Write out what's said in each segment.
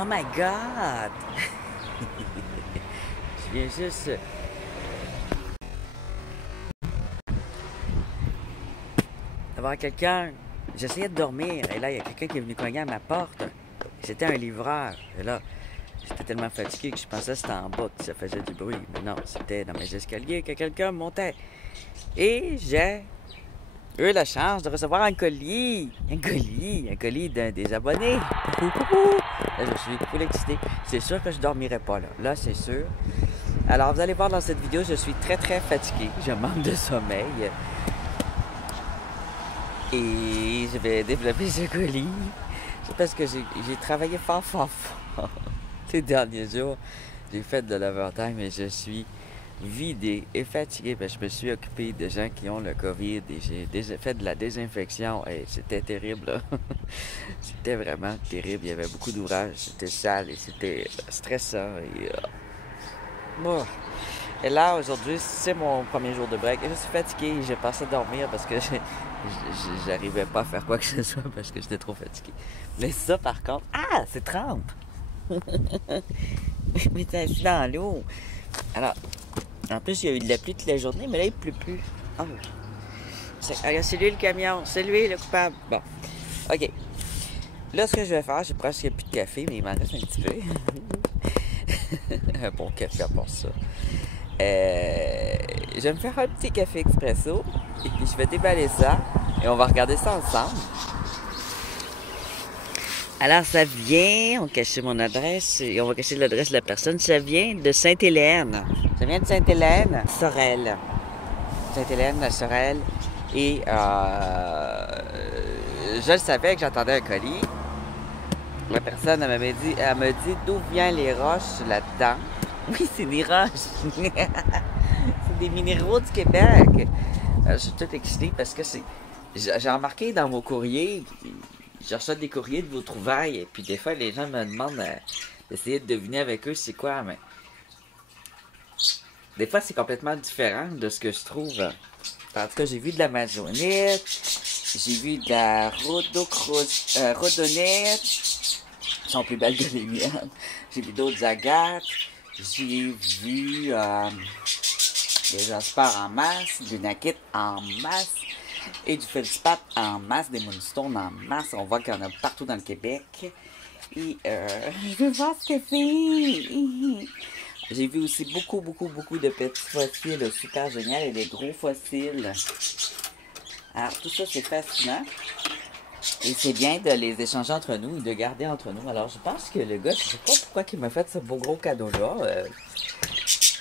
Oh my God! Je viens juste d'avoir quelqu'un. J'essayais de dormir et là, il y a quelqu'un qui est venu cogner à ma porte. C'était un livreur. Et là, j'étais tellement fatigué que je pensais que c'était en bas que ça faisait du bruit. Mais non, c'était dans mes escaliers que quelqu'un montait. Et j'ai eu la chance de recevoir un colis. Un colis d'un des abonnés. Là, je suis full excité. C'est sûr que je dormirai pas là. Là, c'est sûr. Alors, vous allez voir dans cette vidéo, je suis très fatigué. Je manque de sommeil. Et je vais développer ce colis. C'est parce que j'ai travaillé fort ces derniers jours. J'ai fait de l'overtime et je suis vidé et fatigué. Ben, je me suis occupé de gens qui ont le COVID et j'ai fait de la désinfection et c'était terrible. Là. C'était vraiment terrible. Il y avait beaucoup d'ouvrages, c'était sale et c'était stressant. Oh. Et là, aujourd'hui, c'est mon premier jour de break. Et je suis fatigué et j'ai passé à dormir parce que j'arrivais pas à faire quoi que ce soit parce que j'étais trop fatigué. Mais ça, par contre... Ah! C'est trempe! Mais t'es assis dans l'eau. Alors, en plus, il y a eu de la pluie toute la journée, mais là, il ne pleut plus. Oh. C'est lui le camion. C'est lui le coupable. Bon. OK. Là, ce que je vais faire, j'ai presque plus de café, mais il m'en reste un petit peu. Un bon café à part ça. Je vais me faire un petit café expresso et puis je vais déballer ça et on va regarder ça ensemble. Alors ça vient, on va cacher mon adresse et on va cacher l'adresse de la personne. Ça vient de Sainte-Hélène. Ça vient de Sainte-Hélène, Sorel. Sainte-Hélène, la Sorel. Et je le savais que j'attendais un colis. La personne, elle m'a dit d'où viennent les roches là-dedans. Oui, c'est des roches. C'est des minéraux du Québec. Je suis tout excité parce que j'ai remarqué dans vos courriers, je reçois des courriers de vos trouvailles, et puis des fois, les gens me demandent d'essayer de deviner avec eux c'est quoi, mais des fois, c'est complètement différent de ce que je trouve. En tout cas, j'ai vu de l'amazonite, j'ai vu de la rhodonite, elles sont plus belles que les miennes. J'ai vu d'autres agates. J'ai vu des aspars en masse, du nakit en masse et du feldspath en masse, des moonstones en masse. On voit qu'il y en a partout dans le Québec. Et je veux voir ce que c'est. J'ai vu aussi beaucoup de petits fossiles super génial et des gros fossiles. Alors tout ça c'est fascinant. Et c'est bien de les échanger entre nous et de garder entre nous. Alors, je pense que le gars, je sais pas pourquoi il m'a fait ce beau gros cadeau-là.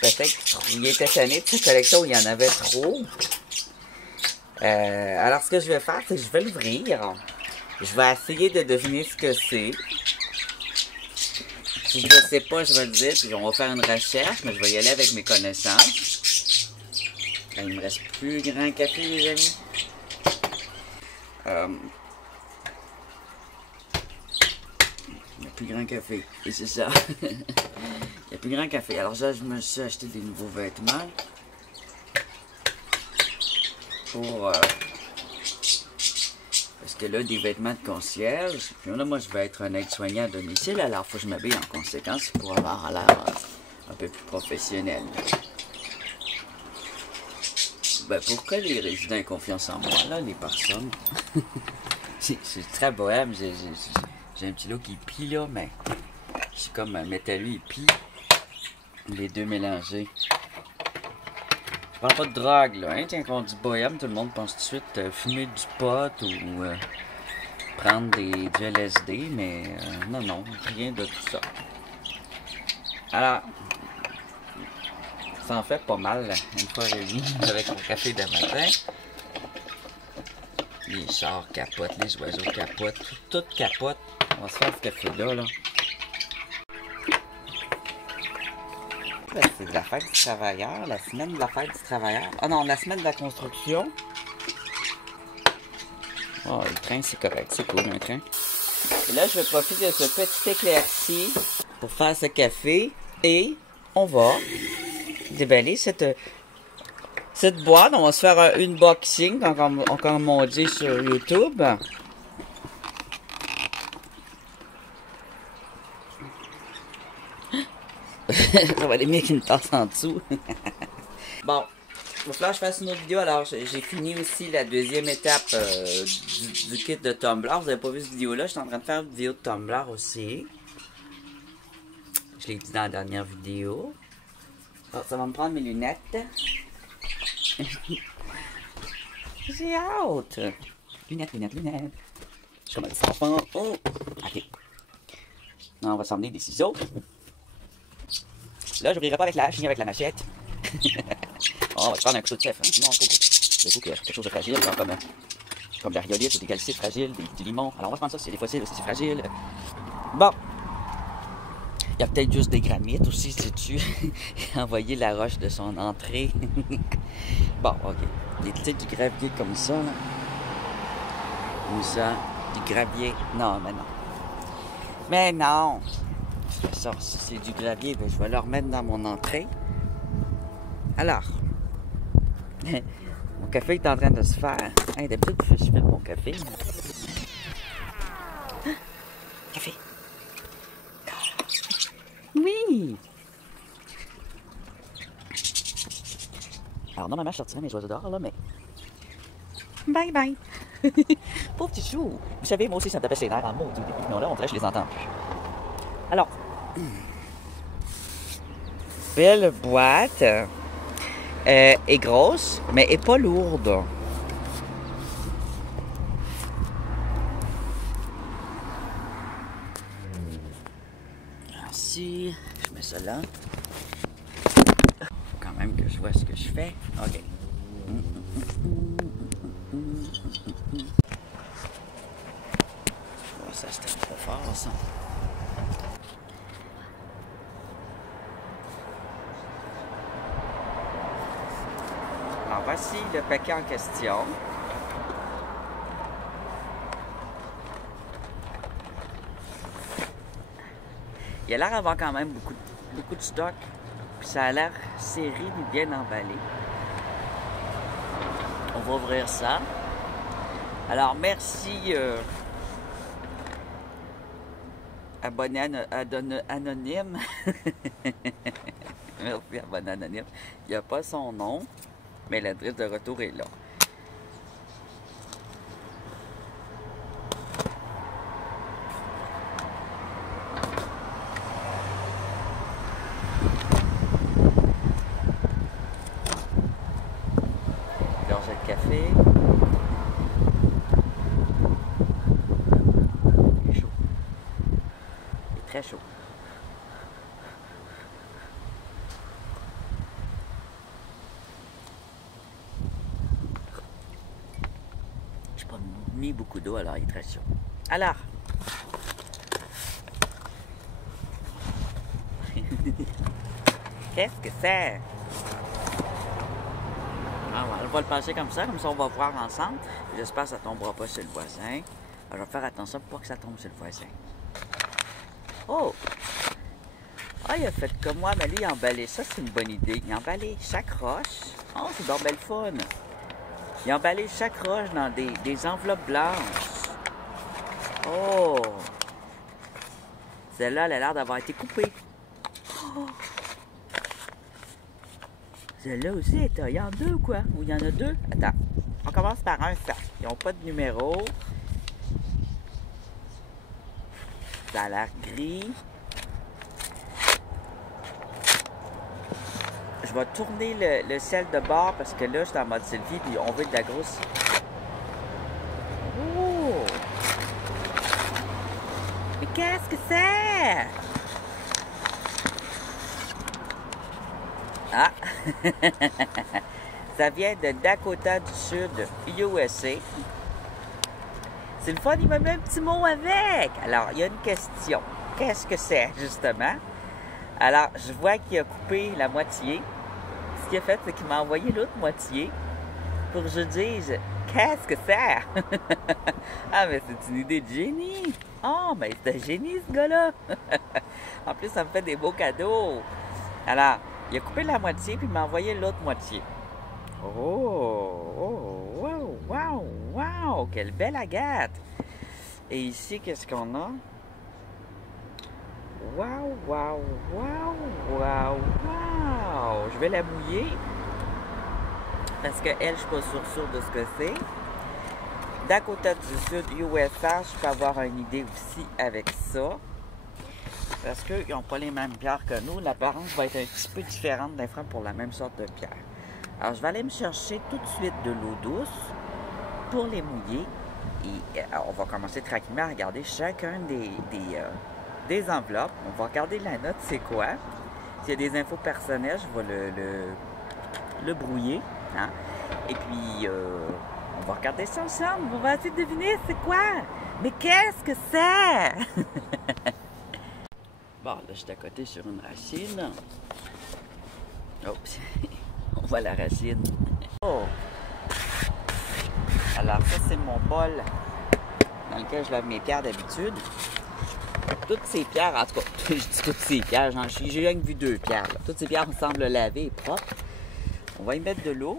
Peut-être qu'il était tanné de cette collection où il y en avait trop. Alors, ce que je vais faire, c'est que je vais l'ouvrir. Je vais essayer de deviner ce que c'est. Si je ne sais pas, je vais le dire, puis on va faire une recherche, mais je vais y aller avec mes connaissances. Il me reste plus grand café, les amis. Plus grand café. Et c'est ça. Il n'y a plus grand café. Alors là, je me suis acheté des nouveaux vêtements. Pour... parce que là, des vêtements de concierge. Puis là, moi, je vais être un aide-soignant à domicile. Alors, il faut que je m'habille en conséquence pour avoir l'air un peu plus professionnel. Ben, pour que les résidents aient confiance en moi, là, les personnes... c'est très bohème. J'ai un petit look hippie là, mais c'est comme un métalleux hippie. Les deux mélangés. Je parle pas de drogue là, hein. Tiens, quand on dit bohème, tout le monde pense tout de suite fumer du pot ou prendre du LSD, mais non, rien de tout ça. Alors, ça en fait pas mal, une fois réuni avec mon café de matin. Les chars capotent, les oiseaux capotent, tout capote. On va se faire ce café-là, là. C'est de la fête du travailleur, la semaine de la fête du travailleur. Ah non, la semaine de la construction. Oh, le train, c'est correct, c'est cool, un train. Et là, je vais profiter de ce petit éclairci pour faire ce café. Et on va déballer cette boîte. On va se faire un unboxing, comme on dit sur YouTube. Ça va aller mieux qu'une tasse en dessous. Bon, il va falloir que je fasse une autre vidéo. Alors, j'ai fini aussi la deuxième étape du kit de Tumblr. Vous n'avez pas vu cette vidéo-là. Je suis en train de faire une vidéo de Tumblr aussi. Je l'ai dit dans la dernière vidéo. Oh, ça va me prendre mes lunettes. J'ai hâte. Lunettes, lunettes, lunettes. Je suis comme un petit enfant. Oh. Ok. Non, on va s'emmener des ciseaux. Là, je n'ouvrirai pas avec la hache ni avec la machette. Oh, on va se prendre un couteau de chef. Hein. Non, c'est cool. Quelque chose de fragile, genre comme la rhyolite ou des calcites fragiles, du limon. Alors, on va prendre ça, c'est des fossiles aussi, c'est fragile. Bon. Il y a peut-être juste des granites aussi, sais-tu. Envoyer la roche de son entrée. Bon, ok. Des petites du gravier comme ça, là. Ou ça. Du gravier. Non, mais non. Mais non! Ça, si c'est du gravier, ben, je vais le remettre dans mon entrée. Alors, mon café est en train de se faire. Hey, d'habitude, je fais mon café. Ah, café. Oui! Alors, normalement, je sortirais mes oiseaux dehors, là, mais... Bye bye! Pauvre petit chou! Vous savez, moi aussi, ça me tapait ses nerfs en mot. Mais là, on dirait que je les entends plus. Alors, belle boîte. Est grosse, mais est pas lourde. Ainsi, je mets ça là. Quand même que je vois ce que je fais. OK. Oh, ça, c'était trop fort, ça. Alors, voici le paquet en question. Il a l'air d'avoir quand même beaucoup de stock. Puis ça a l'air serré et bien emballé. On va ouvrir ça. Alors, merci abonné anonyme. Merci abonné anonyme. Il n'y a pas son nom, mais l'adresse de retour est là. Gorgée de café. Il est chaud. Il est très chaud. Je n'ai pas mis beaucoup d'eau, alors il est très chaud. Alors. Qu'est-ce que c'est? Ah, on va le passer comme ça on va voir ensemble. J'espère que ça ne tombera pas sur le voisin. Alors, je vais faire attention pour pas que ça tombe sur le voisin. Oh! Ah, il a fait comme moi, mais lui, il a emballé. Ça, c'est une bonne idée. Il a emballé chaque roche. Oh, c'est donc belle fun! Il a emballé chaque roche dans des enveloppes blanches. Oh! Celle-là, elle a l'air d'avoir été coupée. Oh! Celle-là aussi, il y en a deux ou quoi? Ou il y en a deux? Attends, on commence par un sac. Ils n'ont pas de numéro. Ça a l'air gris. Je vais tourner le sel de bord parce que là, je suis en mode selfie et on veut de la grosse. Oh! Mais qu'est-ce que c'est? Ah! Ça vient de Dakota du Sud, USA. C'est le fun, il m'a mis un petit mot avec. Alors, il y a une question. Qu'est-ce que c'est, justement? Alors, je vois qu'il a coupé la moitié. Ce qu'il a fait, c'est qu'il m'a envoyé l'autre moitié pour que je dise « Qu'est-ce que c'est? » Ah, mais c'est une idée de génie! Oh, mais c'est un génie, ce gars-là! En plus, ça me fait des beaux cadeaux. Alors, il a coupé la moitié, puis il m'a envoyé l'autre moitié. Oh! Oh! Wow! Wow! Wow! Quelle belle agate! Et ici, qu'est-ce qu'on a? Wow, wow, wow, wow, wow! Je vais la mouiller. Parce que elle, je suis pas sûre de ce que c'est. Dakota du Sud, USA, je peux avoir une idée aussi avec ça. Parce qu'ils n'ont pas les mêmes pierres que nous. L'apparence va être un petit peu différente des fois pour la même sorte de pierre. Alors, je vais aller me chercher tout de suite de l'eau douce pour les mouiller. Et on va commencer tranquillement à regarder chacun des enveloppes. On va regarder la note, c'est quoi. S'il y a des infos personnelles, je vais le brouiller. Hein? Et puis, on va regarder ça ensemble. On va essayer de deviner c'est quoi. Mais qu'est-ce que c'est? Bon, là, je suis à côté sur une racine. Oups, on voit la racine. Oh! Alors, ça, c'est mon bol dans lequel je lave mes pierres d'habitude. Toutes ces pierres, en tout cas, je dis toutes ces pierres, j'ai rien que vu 2 pierres. Là. Toutes ces pierres me semblent lavées et propres. On va y mettre de l'eau.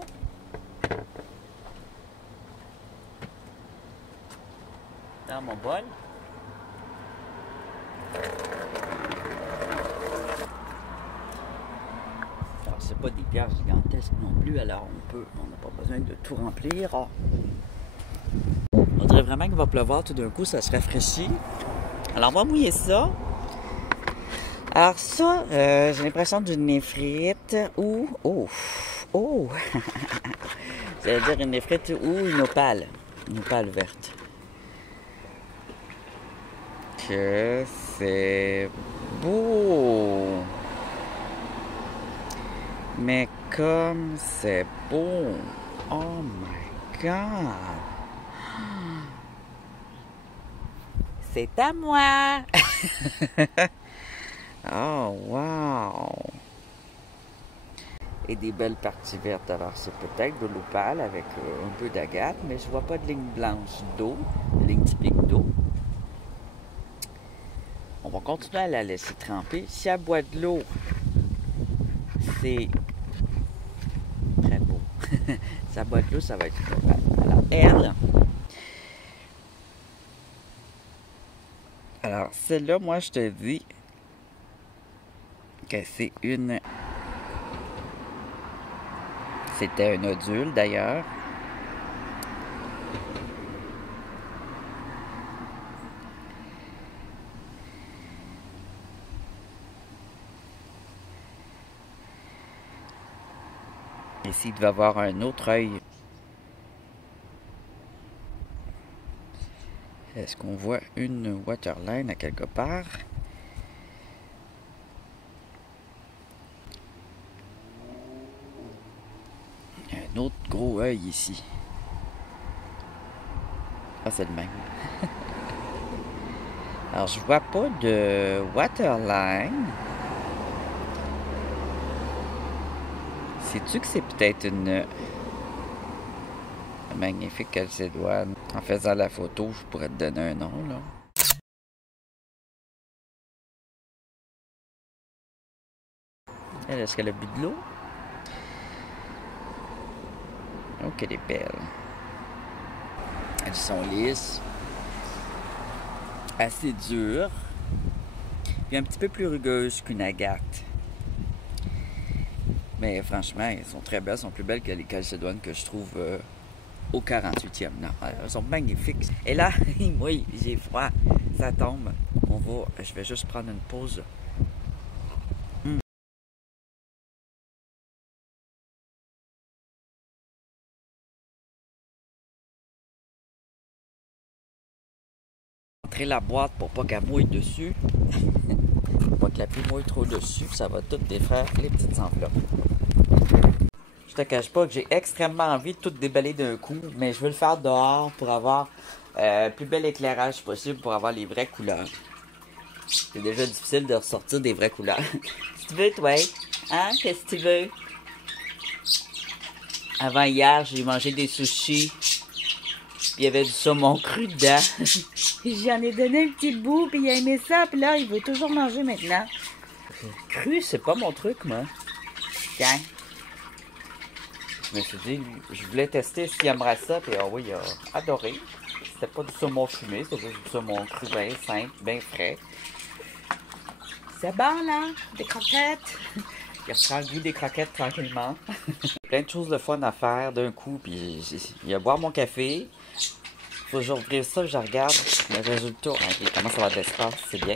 Dans mon bol. Alors, c'est pas des pierres gigantesques non plus, alors on n'a pas besoin de tout remplir. Oh. On dirait vraiment qu'il va pleuvoir tout d'un coup, ça se rafraîchit. Alors, on va mouiller ça. Alors ça, j'ai l'impression d'une néphrite ou... Oh! J'allais dire une néphrite ou une opale. Une opale verte. Que c'est beau! Mais comme c'est beau! Oh my God! C'est à moi! Oh, wow! Et des belles parties vertes. Alors, c'est peut-être de l'opale avec un peu d'agate, mais je vois pas de ligne blanche d'eau, ligne typique d'eau. On va continuer à la laisser tremper. Si elle boit de l'eau, c'est très beau. Si elle boit de l'eau, ça va être une opale. Alors, elle... Alors, celle-là, moi, je te dis que c'est une... C'était un nodule, d'ailleurs. Ici, il devait avoir un autre œil. Est-ce qu'on voit une waterline à quelque part? Un autre gros œil ici. Ah, c'est le même. Alors, je vois pas de waterline. Sais-tu que c'est peut-être une magnifique calcédoine? En faisant la photo, je pourrais te donner un nom, là. Elle, est-ce qu'elle a bu de l'eau? Oh, qu'elle est belle. Elles sont lisses. Assez dures. Puis un petit peu plus rugueuses qu'une agate. Mais franchement, elles sont très belles. Elles sont plus belles que les calcédoines que je trouve au 48e. Non, elles sont magnifiques. Et là, moi, j'ai froid. Ça tombe. Je vais juste prendre une pause. Entrer la boîte pour pas qu'elle mouille dessus. Pas que la pluie mouille trop dessus. Ça va tout défaire les petites enveloppes. Je te cache pas que j'ai extrêmement envie de tout déballer d'un coup, mais je veux le faire dehors pour avoir le plus bel éclairage possible pour avoir les vraies couleurs. C'est déjà difficile de ressortir des vraies couleurs. Si tu veux, toi, hein? Qu'est-ce que tu veux? Avant hier, j'ai mangé des sushis. Puis il y avait du saumon cru dedans. J'en ai donné un petit bout, puis il a aimé ça, puis là, il veut toujours manger maintenant. Cru, c'est pas mon truc, moi. Tiens. Je me suis dit, je voulais tester s'il aimerait ça, puis oui, il a adoré. C'était pas du saumon fumé, c'était juste du saumon cru, bien simple, bien frais. C'est bon, là? Des croquettes? Il reprend le goût des croquettes tranquillement. Plein de choses de fun à faire d'un coup, puis il va boire mon café. Faut que j'ouvre ça, je regarde le résultat. Ok, comment ça va de l'espace, c'est bien.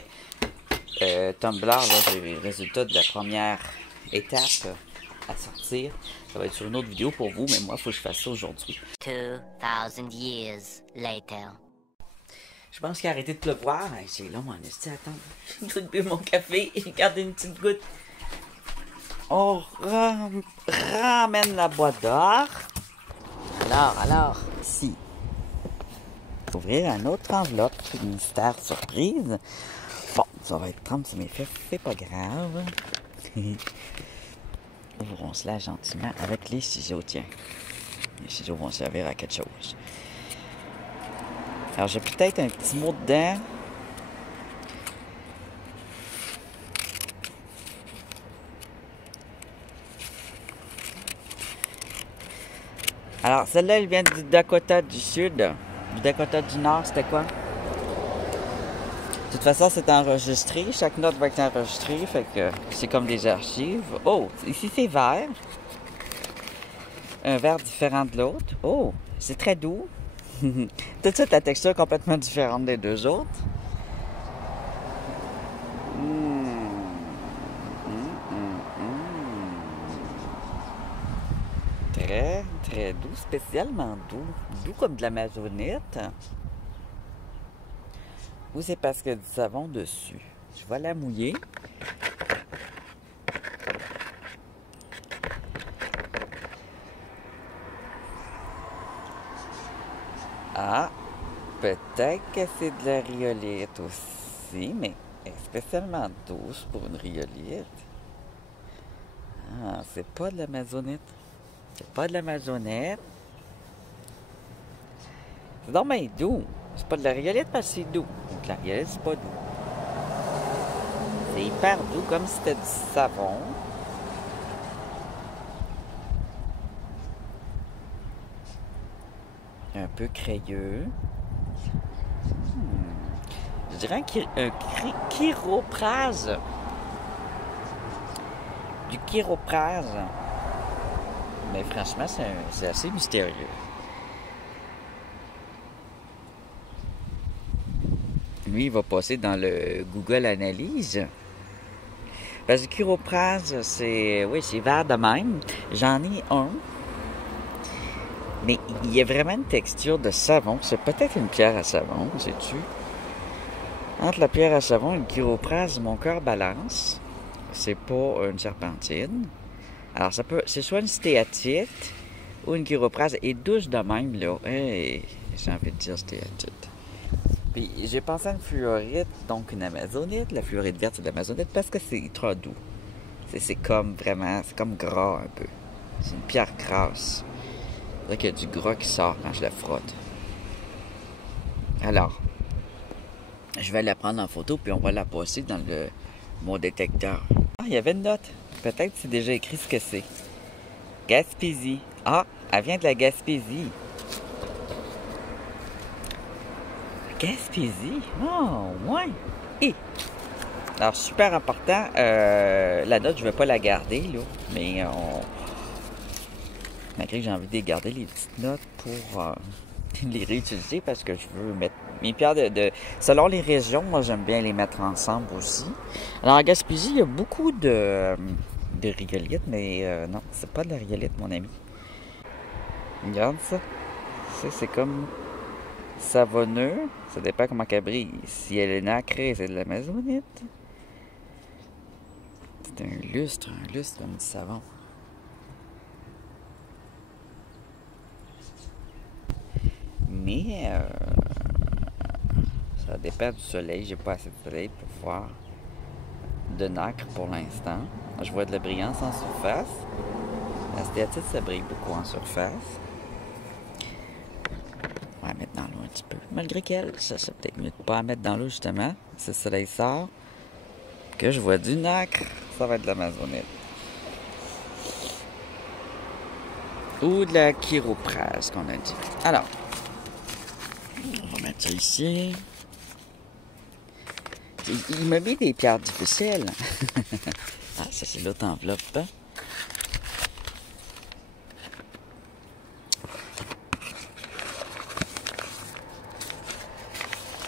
Tumblr, là, j'ai les résultats de la première étape à sortir. Ça va être sur une autre vidéo pour vous, mais moi, il faut que je fasse ça aujourd'hui. 2000 years later. Je pense qu'il a arrêté de pleuvoir. C'est long, mon esti, attends. J'ai bu mon café et garder une petite goutte. On ramène la boîte d'or. Alors, ici. Ouvrir une autre enveloppe, mystère surprise. Bon, ça va être 30 mais c'est pas grave. Ouvrons cela gentiment avec les ciseaux, tiens. Les ciseaux vont servir à quelque chose. Alors, j'ai peut-être un petit mot dedans. Alors, celle-là, elle vient du Dakota du Sud. Du Dakota du Nord, c'était quoi? De toute façon, c'est enregistré. Chaque note va être enregistrée. Fait que c'est comme des archives. Oh, ici, c'est vert. Un vert différent de l'autre. Oh, c'est très doux. Tout de suite, la texture est complètement différente des deux autres. Très, très doux, spécialement doux. Doux comme de l'amazonite. Ou c'est parce qu'il y a du savon dessus. Je vais la mouiller. Ah, peut-être que c'est de la rhyolite aussi, mais elle est spécialement douce pour une rhyolite. Ah, c'est pas de l'amazonite. C'est pas de l'amazonite. C'est donc bien doux. C'est pas de la rhyolite parce que c'est doux. Donc la rhyolite, c'est pas doux. C'est hyper doux, comme si c'était du savon. Un peu crayeux. Je dirais un chiroprase. Du chiroprase. Mais franchement, c'est assez mystérieux. Lui, il va passer dans le Google Analyse. Parce que le chiroprase, c'est vert de même. J'en ai un. Mais il y a vraiment une texture de savon. C'est peut-être une pierre à savon, sais-tu? Entre la pierre à savon et le chiroprase, mon cœur balance. C'est pas une serpentine. Alors, c'est soit une stéatite ou une chiroprase. Et douce de même, là. Hey, j'ai envie de dire stéatite. Puis, j'ai pensé à une fluorite, donc une amazonite. La fluorite verte, c'est de l'amazonite parce que c'est ultra doux. C'est comme vraiment, c'est comme gras un peu. C'est une pierre grasse. C'est vrai qu'il y a du gras qui sort quand je la frotte. Alors, je vais la prendre en photo, puis on va la passer dans mon détecteur. Ah, il y avait une note. Peut-être que c'est déjà écrit ce que c'est. Gaspésie. Ah, elle vient de la Gaspésie. Gaspésie? Oh, ouais. Et, alors, super important, la note, je ne vais pas la garder, là, mais malgré que j'ai envie de garder les petites notes pour les réutiliser parce que je veux mettre mes pierres selon les régions, moi, j'aime bien les mettre ensemble aussi. Alors, à Gaspésie, il y a beaucoup de rhyolite, mais non, c'est pas de la rhyolite, mon ami. Regarde ça. C'est comme savonneux. Ça dépend comment elle brille. Si elle est nacrée, c'est de l'amazonite. C'est un lustre comme du savon. Mais ça dépend du soleil. J'ai pas assez de soleil pour voir de nacre pour l'instant. Je vois de la brillance en surface. La stéatite, ça brille beaucoup en surface. On va mettre dans l'eau un petit peu. Malgré qu'elle, ça c'est peut-être mieux de pas la mettre dans l'eau justement. Si le soleil sort, que je vois du nacre, ça va être de l'amazonite. Ou de la chiroprase qu'on a dit. Alors, on va mettre ça ici. Il m'a mis des pierres difficiles. Ah, ça, c'est l'autre enveloppe. Hein?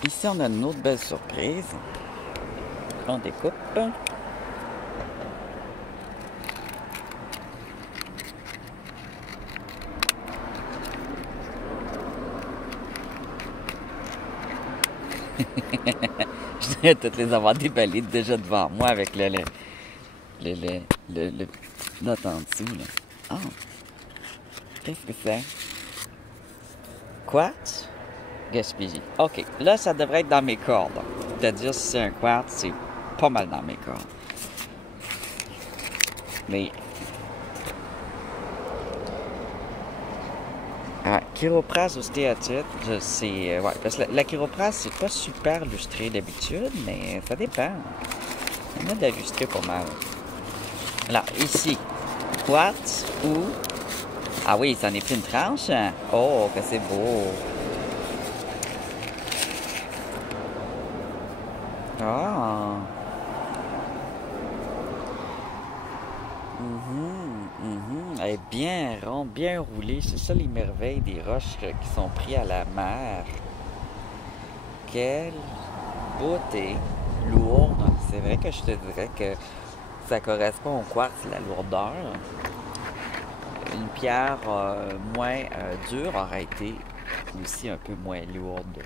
Ici, on a une autre belle surprise. On découpe. Je devrais toutes les avoir déballées déjà devant moi avec le note en dessous, là. Ah! Qu'est-ce que c'est? Quartz? Gaspésie. OK. Là, ça devrait être dans mes cordes. C'est-à-dire, si c'est un quartz, c'est pas mal dans mes cordes. Mais... Ah, chirophrase ou stéatite, je sais... ouais, parce que la chirophrase, c'est pas super lustré d'habitude, mais ça dépend. On a de la lustrée pas mal. Alors, ici, quartz ou... Ah oui, ça en est pris une tranche. Oh, que c'est beau. Ah. Elle est bien ronde, bien roulée. C'est ça les merveilles des roches qui sont prises à la mer. Quelle beauté. Lourde. C'est vrai que je te dirais que ça correspond au quartz, la lourdeur. Une pierre moins dure aurait été aussi un peu moins lourde.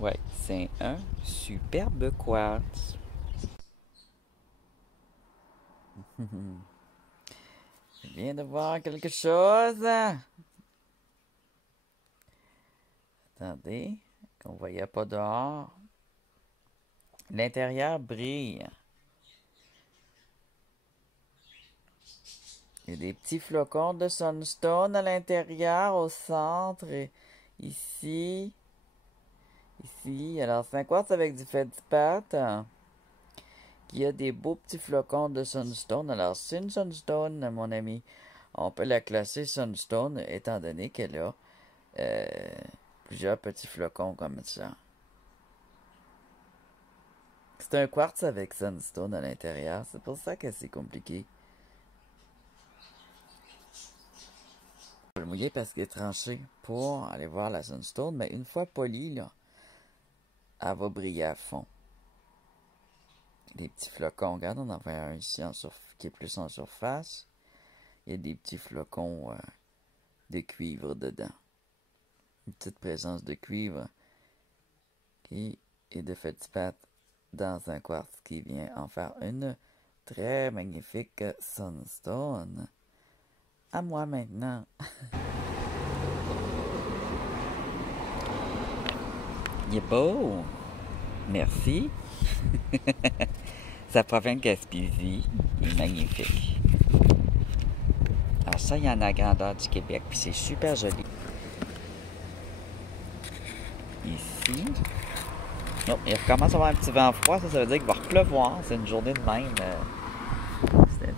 Ouais, c'est un superbe quartz. Je viens de voir quelque chose. Attendez, qu'on ne voyait pas dehors. L'intérieur brille. Il y a des petits flocons de sunstone à l'intérieur, au centre, et ici. Ici, alors c'est un quartz avec du feldspathe. Il y a des beaux petits flocons de sunstone. Alors c'est une sunstone, mon ami. On peut la classer sunstone étant donné qu'elle a plusieurs petits flocons comme ça. C'est un quartz avec sunstone à l'intérieur. C'est pour ça que c'est compliqué. Je vais le mouiller parce qu'il est tranché pour aller voir la sunstone. Mais une fois polie, là, elle va briller à fond. Des petits flocons. Regarde, on en voit un ici qui est plus en surface. Il y a des petits flocons de cuivre dedans. Une petite présence de cuivre et de feldspathe dans un quartz qui vient en faire une très magnifique sunstone. À moi maintenant. Il est beau. Merci. Ça provient de Gaspésie. Il est magnifique. Alors ça, il y en a à la grandeur du Québec. Puis c'est super joli. Ici. Oh, il recommence à avoir un petit vent froid. Ça veut dire qu'il va pleuvoir. C'est une journée de même.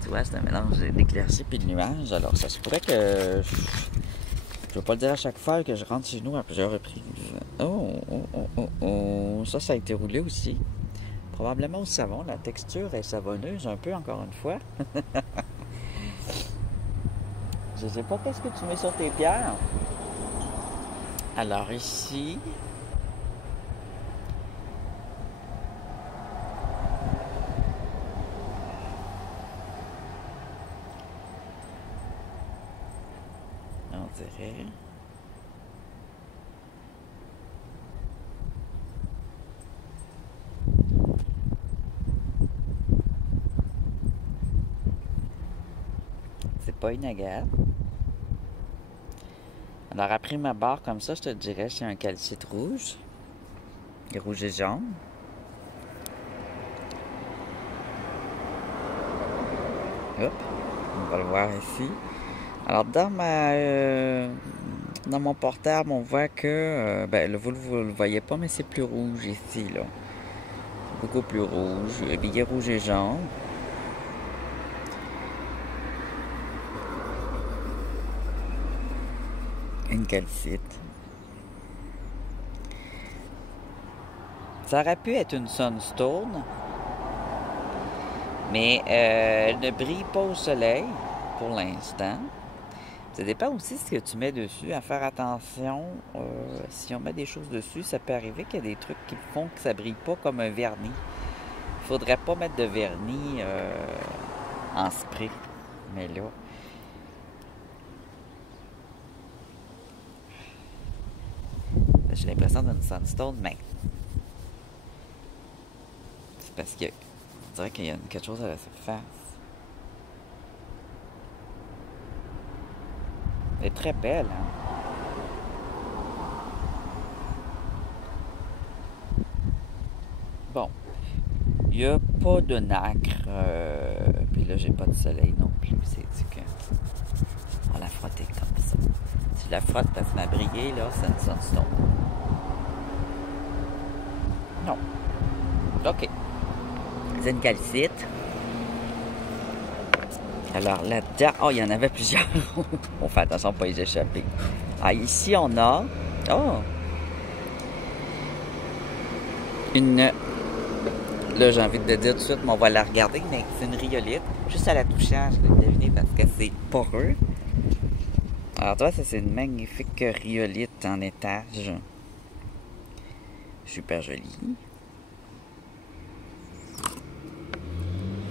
Tu vois, c'est un mélange d'éclaircies et de nuages. Alors ça se pourrait que... Je ne vais pas le dire à chaque fois que je rentre chez nous à plusieurs reprises. Oh. Ça a été roulé aussi. Probablement au savon. La texture est savonneuse un peu, encore une fois. Je sais pas qu'est-ce que tu mets sur tes pierres. Alors ici... On dirait... C'est pas une agate. Alors, après ma barre comme ça, je te dirais c'est un calcite rouge. Et rouge et jaune. Hop, on va le voir ici. Alors, dans mon portable, on voit que, vous le voyez pas, mais c'est plus rouge ici, là. Beaucoup plus rouge. Il est rouge et jaune. Une calcite. Ça aurait pu être une sunstone, mais elle ne brille pas au soleil pour l'instant. Ça dépend aussi de ce que tu mets dessus. À faire attention, si on met des choses dessus, ça peut arriver qu'il y a des trucs qui font que ça brille pas comme un vernis. Il faudrait pas mettre de vernis en spray. Mais là, j'ai l'impression d'une sunstone, mais c'est parce que on dirait qu'il y a quelque chose à la surface. Elle est très belle, hein? Bon. Il n'y a pas de nacre. Puis là, j'ai pas de soleil non plus. C'est du que. On la frotter comme ça. Si je la frotte parce qu'elle m'a brillé, là, c'est une sunstone. Non. OK. C'est une calcite. Alors là-dedans, oh, il y en avait plusieurs. On fait attention de ne pas les échapper. Ah, ici, on a. Oh! Une. Là, j'ai envie de le dire tout de suite, mais on va la regarder, mais c'est une rhyolite. Juste à la touchant, je l'ai deviné parce que c'est poreux. Alors, toi, ça, c'est une magnifique rhyolite en étage. Super jolie.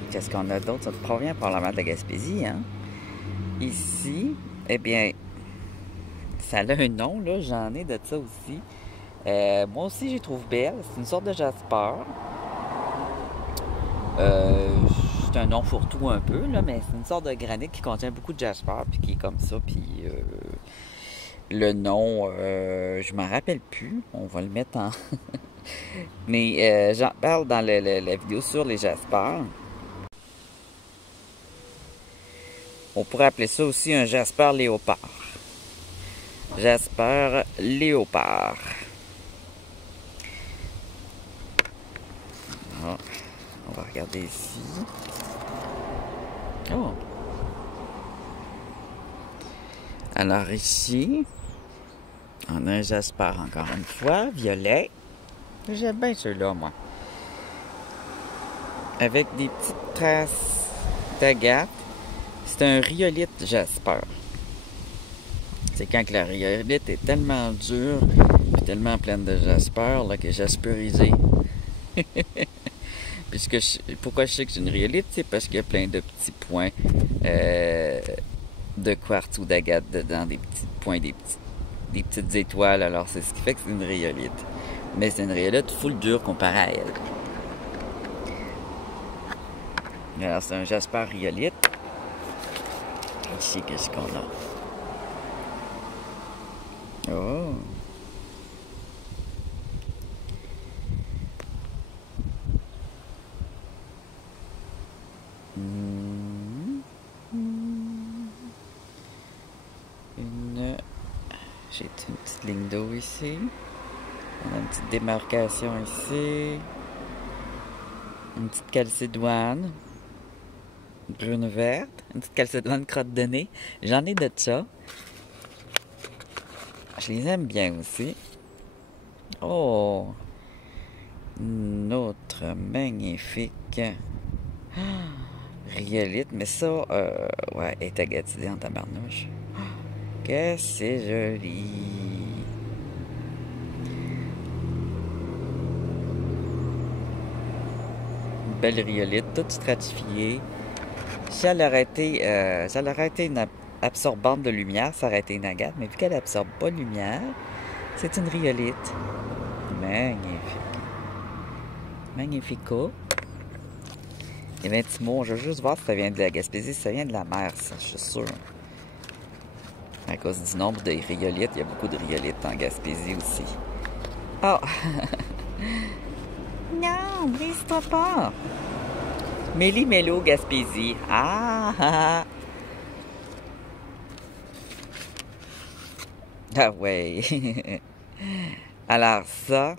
Qu'est-ce qu'on a d'autre? Ça provient probablement de la Gaspésie, hein? Ici, eh bien, ça a un nom, là. J'en ai de ça aussi. Moi aussi, je les trouve belle. C'est une sorte de jasper. C'est un nom fourre-tout un peu, là, mais c'est une sorte de granit qui contient beaucoup de jasper, puis qui est comme ça, puis le nom, je m'en rappelle plus, on va le mettre en... mais j'en parle dans la vidéo sur les jaspers. On pourrait appeler ça aussi un jasper léopard. Jasper léopard. Ah. On va regarder ici. Oh! Alors ici, on a un jasper encore une fois, violet. J'aime bien ceux-là, moi. Avec des petites traces d'agate. C'est un rhyolite jasper. C'est quand que la rhyolite est tellement dure et tellement pleine de jasper là, que jasperisé. Pourquoi je sais que c'est une rhyolite, c'est parce qu'il y a plein de petits points de quartz ou d'agate dedans, des petits points, des petites étoiles. Alors c'est ce qui fait que c'est une rhyolite. Mais c'est une rhyolite full dure comparée à elle. Alors c'est un jasper rhyolite. Ici, qu'est-ce qu'on a? Oh! J'ai une petite ligne d'eau ici. On a une petite démarcation ici. Une petite calcédoine. Brune-verte. Une petite calcédoine crotte de nez. J'en ai de ça. Je les aime bien aussi. Oh! Une autre magnifique rhyolite. Mais ça, ouais, est agatisée en tabarnouche. Que c'est joli! Une belle rhyolite, toute stratifiée. Si elle aurait été une absorbante de lumière, ça aurait été une agate, mais vu qu'elle n'absorbe pas de lumière, c'est une rhyolite. Magnifique. Magnifico. Et bien, petit mot, je veux juste voir si ça vient de la Gaspésie, si ça vient de la mer, ça, je suis sûr. À cause du nombre de rhyolites, il y a beaucoup de rhyolites en Gaspésie aussi. Oh! Non, brise-toi pas! Méli-mélo, Gaspésie. Ah! Ah ouais! Alors ça,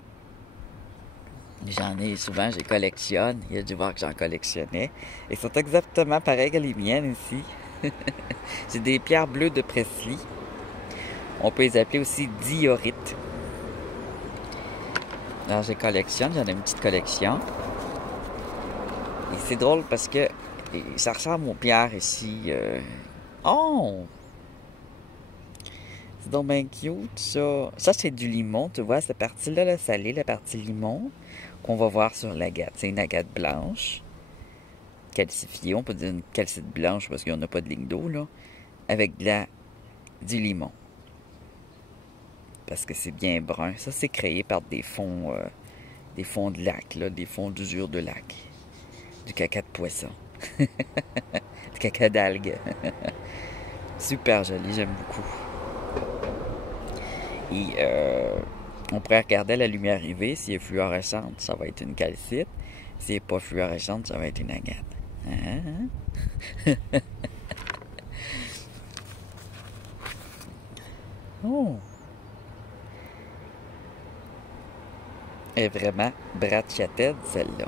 j'en ai souvent, je les collectionne. Il y a dû voir que j'en collectionnais. Ils sont exactement pareils que les miennes ici. C'est des pierres bleues de Presley. On peut les appeler aussi diorites. Alors, j'en ai une petite collection. Et c'est drôle parce que ça ressemble aux pierres ici. Oh! C'est donc bien cute, ça. Ça, c'est du limon, tu vois, cette partie-là, là, salée, la partie limon, qu'on va voir sur l'agate. C'est une agate blanche, calcifiée. On peut dire une calcite blanche parce qu'il n'y en a pas de ligne d'eau, là, avec du limon. Parce que c'est bien brun. Ça, c'est créé par des fonds de lac, là, des fonds d'usure de lac. Du caca de poisson. Du caca d'algues. Super joli, j'aime beaucoup. Et on pourrait regarder la lumière arriver. Si elle est fluorescente, ça va être une calcite. Si elle n'est pas fluorescente, ça va être une agate. Hein? Oh! Elle est vraiment bracciatède, celle-là.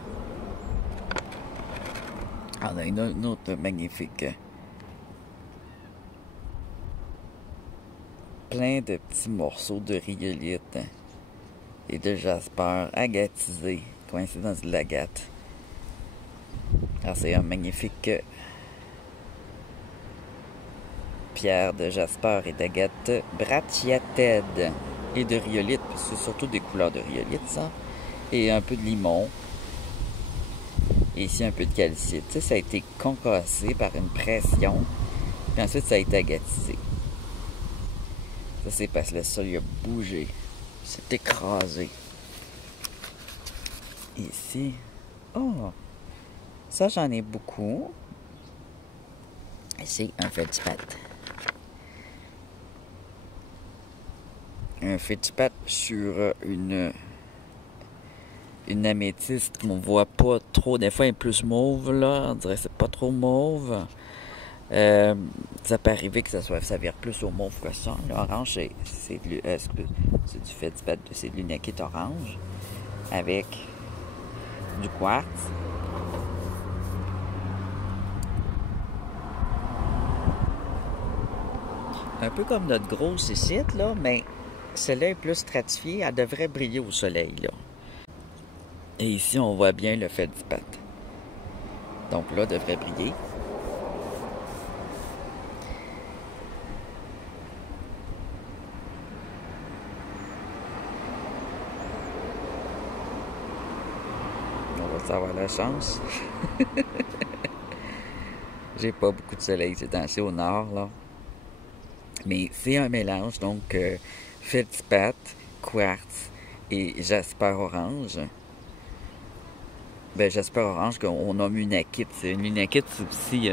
On a une autre magnifique. Plein de petits morceaux de rhyolite et de jasper agatisés, coincés dans de l'agate. Alors, c'est un magnifique pierre de jasper et d'agate bracciatède et de rhyolite, c'est surtout des couleurs de rhyolite, ça, et un peu de limon. Et ici, un peu de calcite. Tu sais, ça a été concassé par une pression, puis ensuite, ça a été agatisé. Ça, c'est parce que le sol il a bougé. C'est écrasé. Ici. Oh! Ça, j'en ai beaucoup. C'est un feldspathe. Un feldspathe sur une améthyste qu'on voit pas trop. Des fois, elle est plus mauve, là. On dirait que c'est pas trop mauve. Ça peut arriver que ça vire plus au mauve que ça. L'orange, c'est du feldspathe, c'est de l'unakite orange avec du quartz. Un peu comme notre grosse ici, là, mais celle-là est plus stratifiée. Elle devrait briller au soleil, là. Et ici, on voit bien le feldspathe. Donc là, elle devrait briller. On va avoir la chance. J'ai pas beaucoup de soleil ces temps-ci au nord, là. Mais c'est un mélange, donc feldspathe, quartz et jasper orange. Ben, jasper orange qu'on nomme unakite. Une unakite, c'est aussi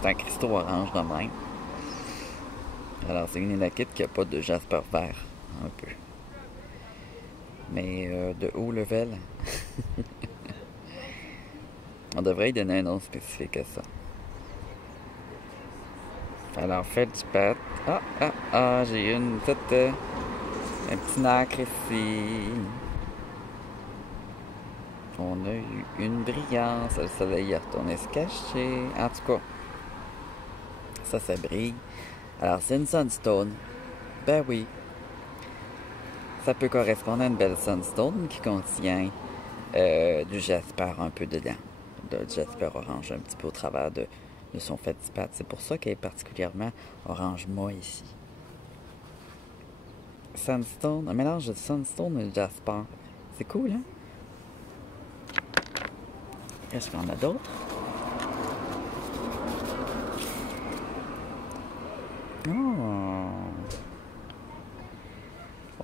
c'est un cristaux orange de même. Alors, c'est une unakite qui n'a pas de jasper vert, un peu. Mais de haut level. On devrait y donner un nom spécifique à ça. Alors, feldspathe. J'ai une petite, un petit nacre ici. On a eu une brillance. Le soleil est retourné se cacher. En tout cas, ça brille. Alors, c'est une sunstone. Ben oui. Ça peut correspondre à une belle sunstone qui contient du jasper un peu dedans. Du jasper orange un petit peu au travers de son feldspathe. C'est pour ça qu'elle est particulièrement orange mat ici. Sunstone, un mélange de sunstone et de jasper. C'est cool, hein? Qu'est-ce qu'on a d'autre?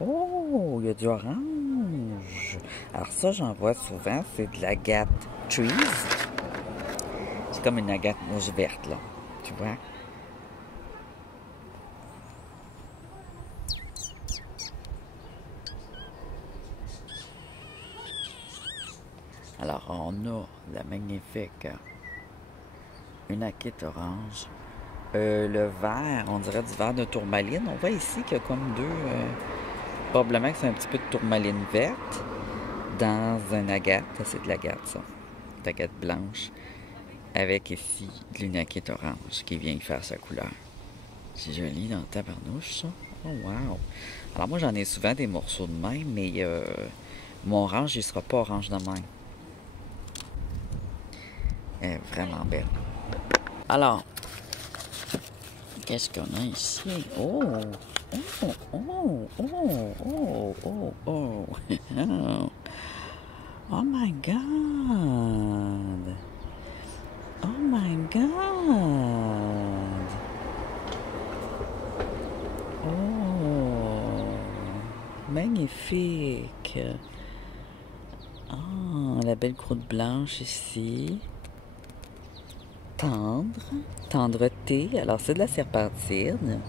Oh, il y a du orange. Alors ça, j'en vois souvent, c'est de l'agate trees. C'est comme une agate mouche verte, là. Tu vois? Alors, on a la magnifique unakite orange. Le vert, on dirait du vert de tourmaline. On voit ici qu'il y a comme deux... probablement que c'est un petit peu de tourmaline verte dans un agate. C'est de l'agate, ça. De l'agate blanche. Avec ici de l'unakite orange qui vient faire sa couleur. C'est joli dans le tabarnouche, ça. Oh, wow! Alors, moi, j'en ai souvent des morceaux de même, mais Mon orange, il sera pas orange de même. Elle est vraiment belle. Alors, qu'est-ce qu'on a ici? Oh! Oh! Oh! Oh! Oh! Oh! Oh! Oh my God! Oh my God! Oh! Magnifique! Oh, la belle croûte blanche ici. Tendreté. Alors, c'est de la serpentine.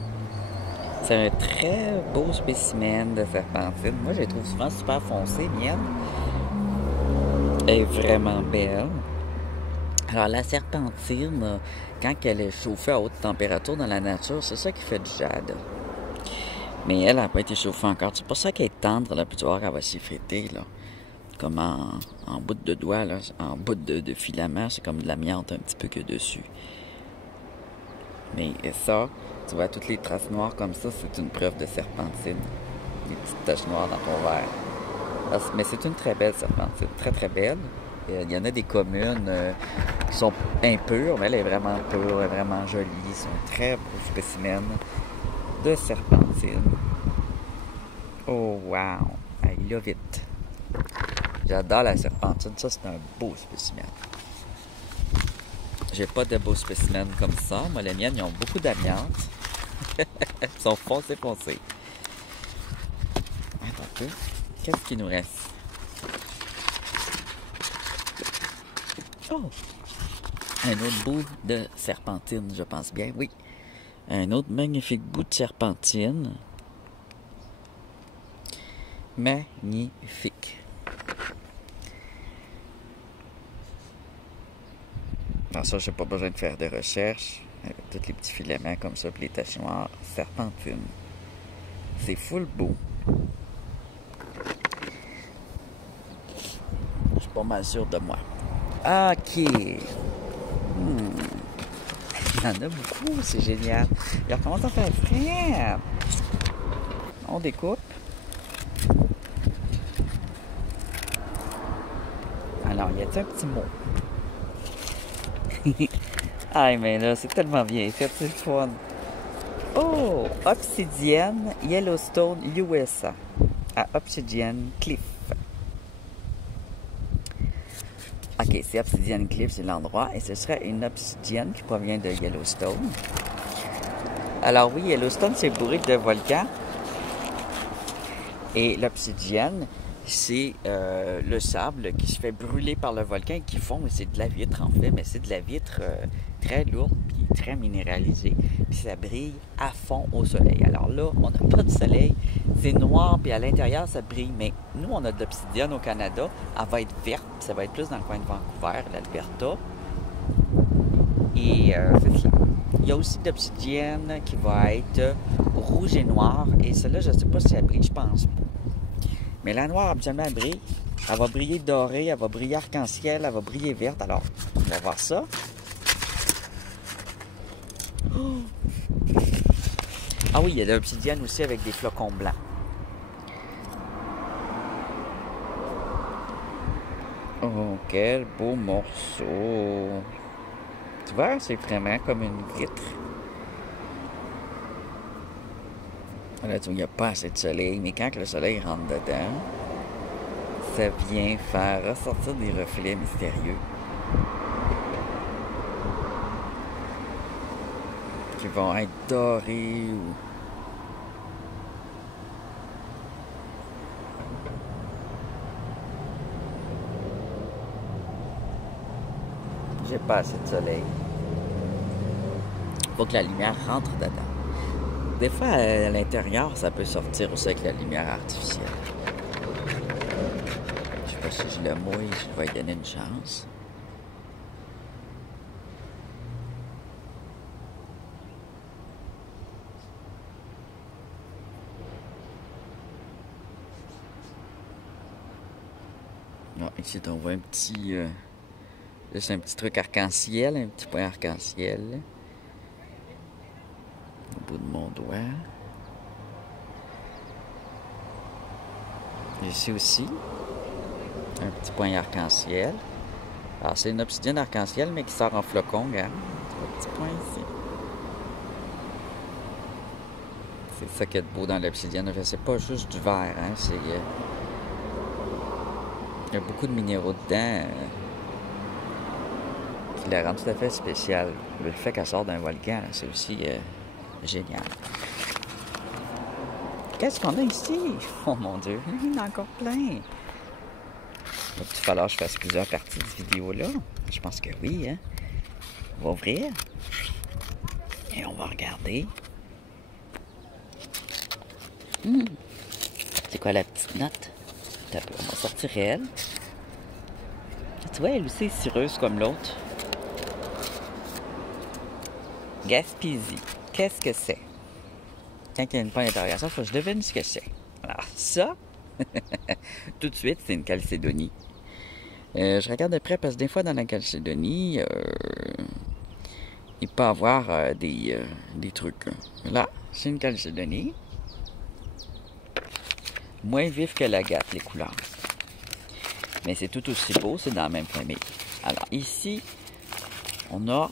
C'est un très beau spécimen de serpentine. Moi, je les trouve souvent super foncées, mienne. Elle est vraiment belle. Alors, la serpentine, quand elle est chauffée à haute température dans la nature, c'est ça qui fait du jade. Mais elle n'a pas été chauffée encore. C'est pour ça qu'elle est tendre, là, puis tu vois qu'elle va s'effriter, là. Comme en bout de doigt, là, en bout de filament, c'est comme de l'amiante un petit peu que dessus. Mais ça, tu vois, toutes les traces noires comme ça, c'est une preuve de serpentine. Des petites taches noires dans ton verre. Mais c'est une très belle serpentine, très très belle. Il y en a des communes qui sont impures, mais elle est vraiment pure, elle est vraiment jolie. C'est un très beau spécimen de serpentine. Oh wow! I love it! J'adore la serpentine, ça c'est un beau spécimen. J'ai pas de beaux spécimens comme ça. Moi, les miennes, ils ont beaucoup d'amiante. Ils sont foncés. Attends un peu. Qu'est-ce qu'il nous reste? Oh! Un autre bout de serpentine, je pense bien. Oui. Un autre magnifique bout de serpentine. Magnifique. Alors ça, j'ai pas besoin de faire de recherches. Tous les petits filaments comme ça, puis les taches noires. Serpentine. C'est full beau. Je suis pas mal sûr de moi. OK. Il y en a beaucoup, c'est génial. Il recommence à faire frais. On découpe. Alors, il y a un petit mot. Ah, mais là, c'est tellement bien fait, c'est le fun. Oh! Obsidian Yellowstone, USA. À Obsidian Cliff. OK, c'est Obsidian Cliff, c'est l'endroit. Et ce serait une obsidienne qui provient de Yellowstone. Alors oui, Yellowstone, c'est bourré de volcans. Et l'obsidienne, c'est le sable qui se fait brûler par le volcan et qui fond. C'est de la vitre en fait, mais c'est de la vitre très lourde puis très minéralisée. Puis ça brille à fond au soleil. Alors là, on n'a pas de soleil. C'est noir, puis à l'intérieur, ça brille. Mais nous, on a de l'obsidienne au Canada. Elle va être verte, puis ça va être plus dans le coin de Vancouver, l'Alberta. Et c'est ça. Il y a aussi de l'obsidienne qui va être rouge et noire. Et celle-là, je ne sais pas si elle brille, je pense pas. Mais la noire, habituellement, elle brille. Elle va briller dorée, elle va briller arc-en-ciel, elle va briller verte. Alors, on va voir ça. Oh! Ah oui, il y a de l'obsidienne aussi avec des flocons blancs. Oh, quel beau morceau! Tu vois, c'est vraiment comme une vitre. Là, il n'y a pas assez de soleil, mais quand le soleil rentre dedans, ça vient faire ressortir des reflets mystérieux qui vont être dorés ou... J'ai pas assez de soleil. Faut que la lumière rentre dedans. Des fois, à l'intérieur, ça peut sortir aussi avec la lumière artificielle. Je sais pas si je le mouille, je vais lui donner une chance. Bon, ici, on voit un petit... là, c'est un petit truc arc-en-ciel, un petit point arc-en-ciel. Au bout de mon doigt. Ici aussi. Un petit point arc-en-ciel. Alors, c'est une obsidienne arc-en-ciel, mais qui sort en flocon, regarde. Un petit point ici. C'est ça qui est beau dans l'obsidienne. C'est pas juste du verre, hein. Il y a beaucoup de minéraux dedans qui la rendent tout à fait spéciale. Le fait qu'elle sort d'un volcan, c'est aussi génial. Qu'est-ce qu'on a ici? Oh mon Dieu, il y en a encore plein. Il va falloir que je fasse plusieurs parties de cette vidéo-là. Je pense que oui, hein? On va ouvrir. Et on va regarder. C'est quoi la petite note? On va sortir elle. Tu vois, elle aussi est cireuse comme l'autre. Gaspésie. Qu'est-ce que c'est? Quand il y a une pointe d'interrogation, il faut que je devine ce que c'est. Alors ça, tout de suite, c'est une chalcédonie. Je regarde de près parce que des fois dans la chalcédonie, il peut y avoir des trucs. Là, c'est une chalcédonie. Moins vif que l'agate, les couleurs. Mais c'est tout aussi beau, c'est dans la même famille. Alors ici, on a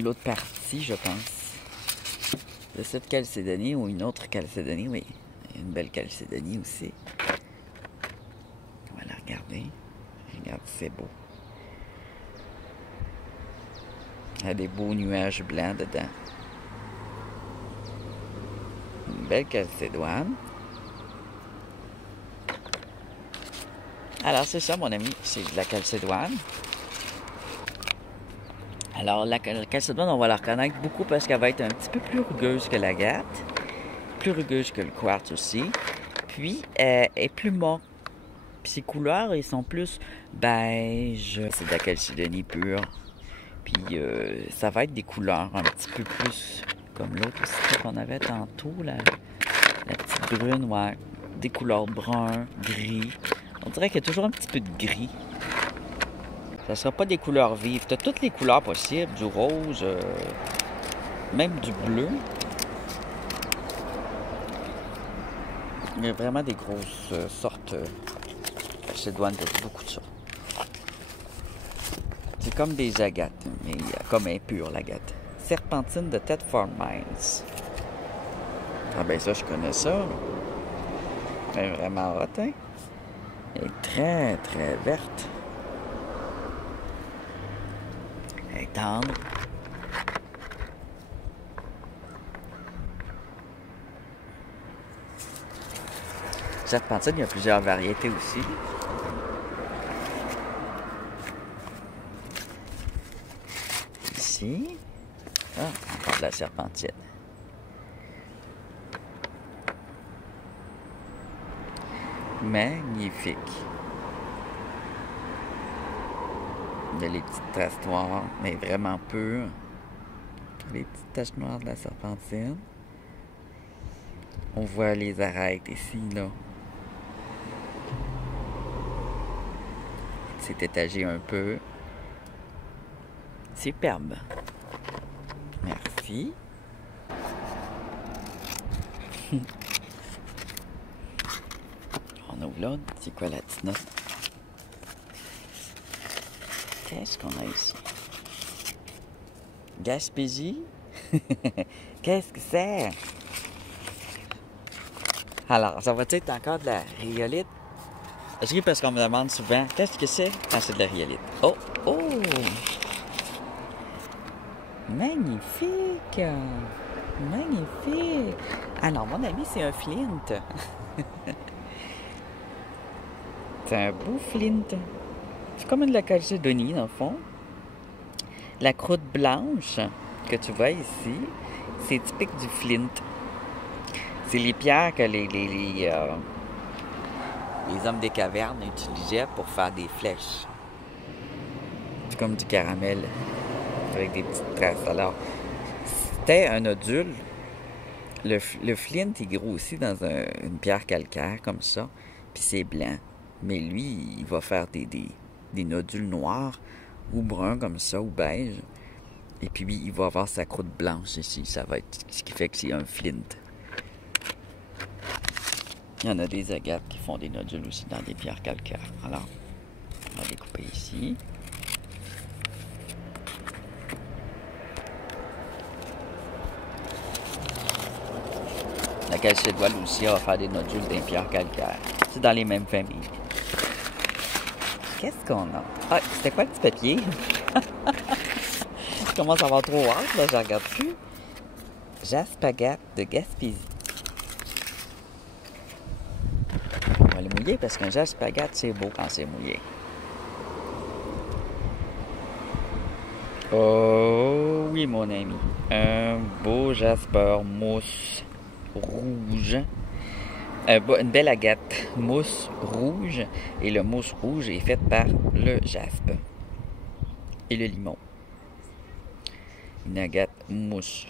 l'autre partie, je pense, de cette chalcédonie ou une autre chalcédonie. Oui, une belle chalcédonie aussi. On va la regarder. Regarde, c'est beau. Il y a des beaux nuages blancs dedans. Une belle chalcédoine. Alors, c'est ça, mon ami, c'est de la chalcédoine. Alors, la chalcédoine, on va la reconnaître beaucoup parce qu'elle va être un petit peu plus rugueuse que l'agate, plus rugueuse que le quartz aussi, puis elle est plus morte. Puis ses couleurs, ils sont plus beige. C'est de la chalcédonie pure. Puis ça va être des couleurs un petit peu plus comme l'autre aussi qu'on avait tantôt, la petite brune, ouais. Des couleurs brun, gris. On dirait qu'il y a toujours un petit peu de gris. Ça ne sera pas des couleurs vives. Tu as toutes les couleurs possibles, du rose, même du bleu. Il y a vraiment des grosses sortes. Chalcédoine, il y a beaucoup de ça. C'est comme des agates, mais comme impure l'agate. Serpentine de Thetford Mines. Ah ben ça, je connais ça. Elle est vraiment hot, hein? Elle est très, très verte. Elle est tendre. Serpentine, il y a plusieurs variétés aussi. Ici. Ah, encore de la serpentine. Magnifique. Il y a les petites traces noires, mais vraiment pures. Les petites taches noires de la serpentine. On voit les arêtes ici, là. C'est étagé un peu. Superbe. Merci. On ouvre l'autre. C'est quoi la petite note? Qu'est-ce qu'on a ici? Gaspésie? Qu'est-ce que c'est? Alors, ça va être encore de la rhyolite? Je ris parce qu'on me demande souvent, qu'est-ce que c'est? Ah, c'est de la rhyolite. Oh! Oh! Magnifique! Magnifique! Alors, mon ami, c'est un flint. C'est un beau flint. C'est comme de la chalcédonie, dans le fond. La croûte blanche que tu vois ici, c'est typique du flint. C'est les pierres que les hommes des cavernes utilisaient pour faire des flèches. C'est comme du caramel avec des petites traces. Alors, c'était un nodule. Le flint, il grossit dans une pierre calcaire comme ça, puis c'est blanc. Mais lui, il va faire des nodules noirs ou bruns comme ça, ou beige. Et puis, il va avoir sa croûte blanche ici. Ça va être ce qui fait que c'est un flint. Il y en a des agates qui font des nodules aussi dans des pierres calcaires. Alors, on va les couper ici. La calcédoine aussi va faire des nodules dans les pierres calcaires. C'est dans les mêmes familles. Qu'est-ce qu'on a? Ah, c'était quoi le petit papier? Je commence à avoir trop hâte, là, je regarde plus. Jaspagate de Gaspésie. On va le mouiller parce qu'un jaspagate, c'est beau quand c'est mouillé. Oh oui, mon ami. Un beau jasper mousse rouge. Une belle agate mousse rouge. Et le mousse rouge est fait par le jaspe et le limon. Une agate mousse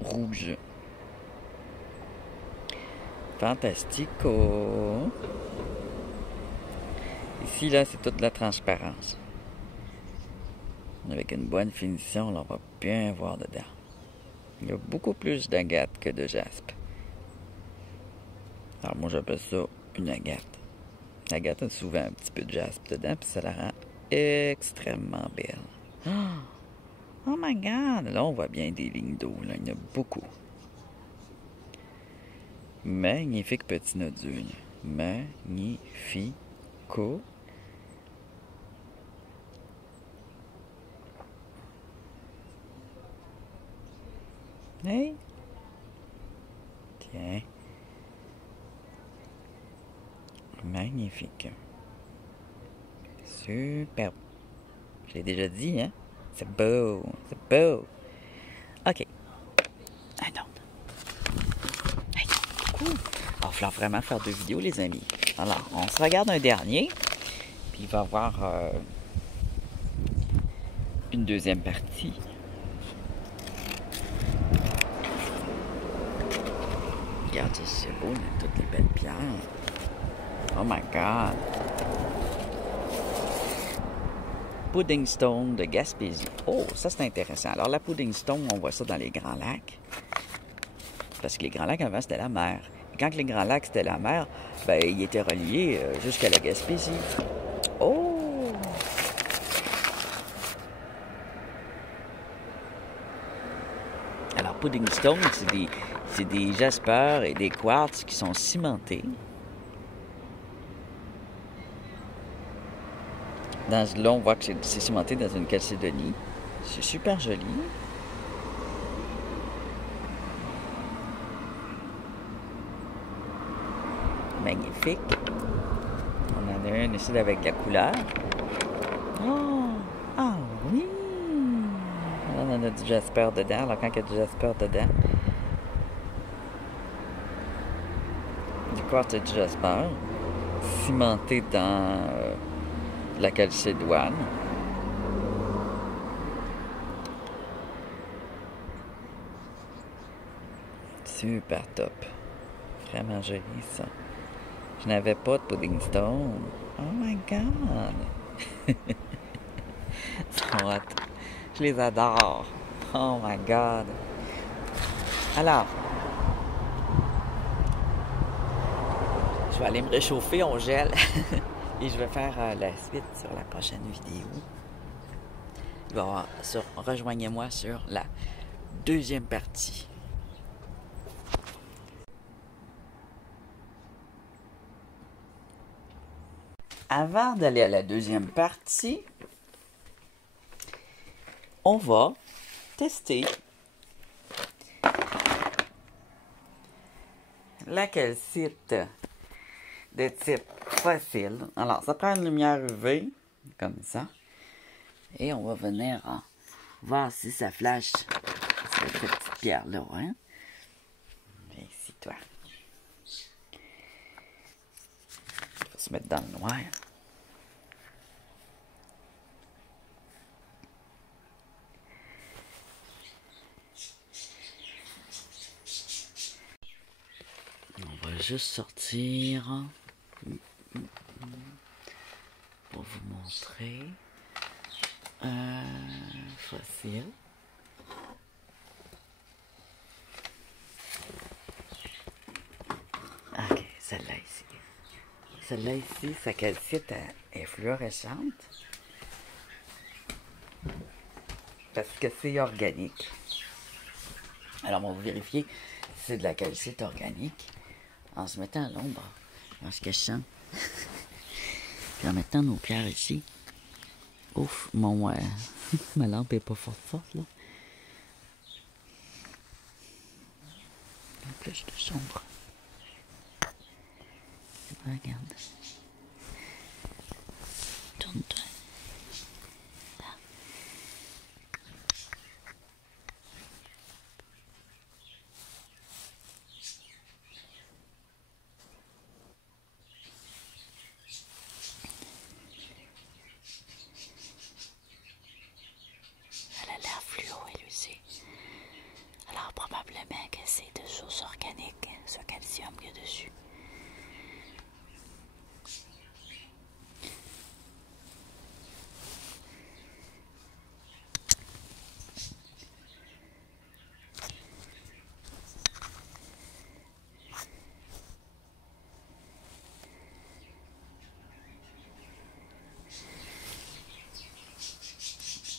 rouge. Fantastico. Ici, là, c'est toute la transparence. Avec une bonne finition, là, on va bien voir dedans. Il y a beaucoup plus d'agate que de jaspe. Alors, moi, j'appelle ça une agate. L'agate a souvent un petit peu de jaspe dedans, puis ça la rend extrêmement belle. Oh my God! Là, on voit bien des lignes d'eau. Là, il y en a beaucoup. Magnifique petit nodule. Magnifico. Hey! Tiens. Magnifique. Super. Je l'ai déjà dit, hein? C'est beau. C'est beau. OK. Un autre. Hey, cool. Alors, il va falloir vraiment faire 2 vidéos, les amis. Alors, on se regarde un dernier. Puis, il va y avoir une deuxième partie. Regardez, c'est beau, on a toutes les belles pierres. Oh my God! Pudding Stone de Gaspésie. Oh, ça c'est intéressant. Alors la Pudding Stone, on voit ça dans les Grands Lacs. Parce que les Grands Lacs, avant, c'était la mer. Et quand les Grands Lacs, c'était la mer, ben, ils étaient reliés jusqu'à la Gaspésie. Oh! Alors, Pudding Stone, c'est des jaspers et des quartz qui sont cimentés. Là, on voit que c'est cimenté dans une chalcédonie. C'est super joli. Magnifique. On en a un ici avec la couleur. Oh! Ah oui! Là, on en a du jasper dedans. Alors, quand il y a du jasper dedans, du quartz et du jasper, cimenté dans la calcédoine. Super top. Vraiment joli, ça. Je n'avais pas de pudding stone. Oh my God! Je les adore. Oh my God! Alors, je vais aller me réchauffer, on gèle. Et je vais faire la suite sur la prochaine vidéo. Rejoignez-moi sur la deuxième partie. Avant d'aller à la deuxième partie, on va tester la calcite de type fossile. Alors, ça prend une lumière UV, comme ça. Et on va venir voir si ça flash cette petite pierre-là. Hein? Viens ici, toi. Il faut se mettre dans le noir. On va juste sortir pour vous montrer fossile. Ok, celle-là. Celle-là ici, sa calcite est fluorescente. Parce que c'est organique. Alors, on va vérifier si c'est de la calcite organique en se mettant à l'ombre, en se cachant. Puis en mettant nos pierres ici. Ouf, ma lampe est pas forte, là. Un peu de sombre. Regarde. Tourne-toi. Là. Elle a l'air fluo, elle aussi. Alors probablement que c'est de source organique, ce calcium qu'il y a dessus.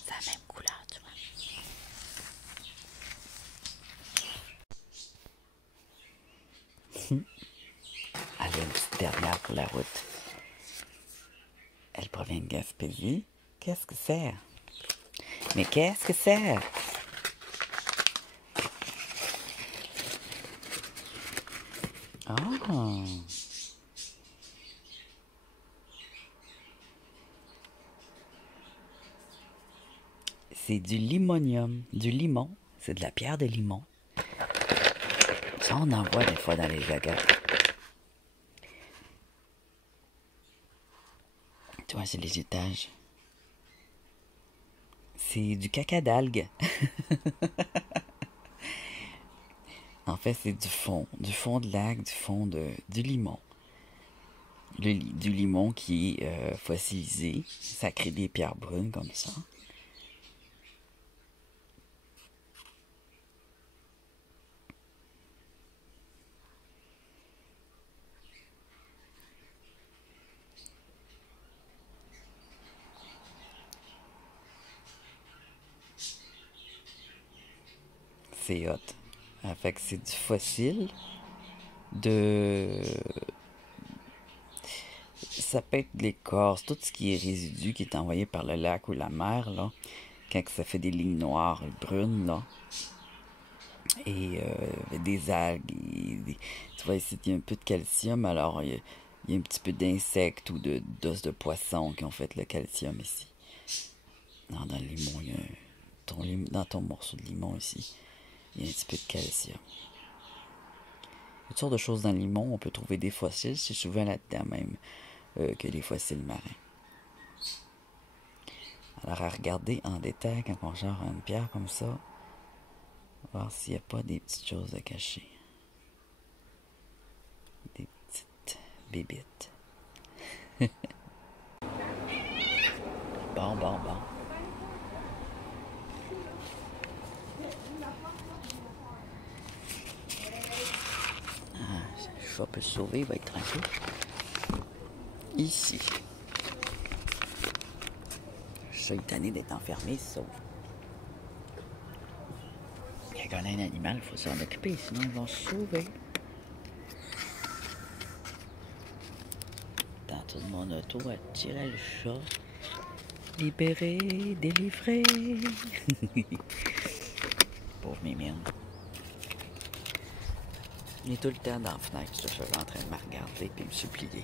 C'est la même couleur, tu vois. Allez, une petite dernière pour la route. Elle provient de Gaspésie. Qu'est-ce que c'est? Mais qu'est-ce que c'est? Oh! C'est du limonium. Du limon. C'est de la pierre de limon. Ça, on en voit des fois dans les agates. Tu vois, c'est les étages. C'est du caca d'algues. En fait, c'est du fond de l'algue, du limon. Du limon qui est fossilisé. Ça crée des pierres brunes comme ça. C'est hot. Fait que c'est du fossile. Ça peut être de l'écorce, tout ce qui est résidu qui est envoyé par le lac ou la mer, là. Quand ça fait des lignes noires et brunes, là. Et des algues. Tu vois ici, il y a un peu de calcium. Alors, il y a un petit peu d'insectes ou d'os de poisson qui ont fait le calcium ici. Non, dans le limon, il y a dans ton morceau de limon ici, il y a un petit peu de calcium. Toutes sortes de choses dans le limon. On peut trouver des fossiles. C'est souvent là-dedans même que les fossiles marins. Alors, à regarder en détail quand on sort une pierre comme ça, voir s'il n'y a pas des petites choses à cacher. Des petites bébites. Bon. Le chat peut se sauver, il va être tranquille. Ici. Le chat est tanné d'être enfermé, il se sauve. Quand on a un animal, il faut s'en occuper, sinon ils vont se sauver. Dans tout mon auto, à tirer le chat. Libéré, délivré. Pauvre mimine. Il est tout le temps dans la fenêtre, ce chat, en train de me regarder et me supplier.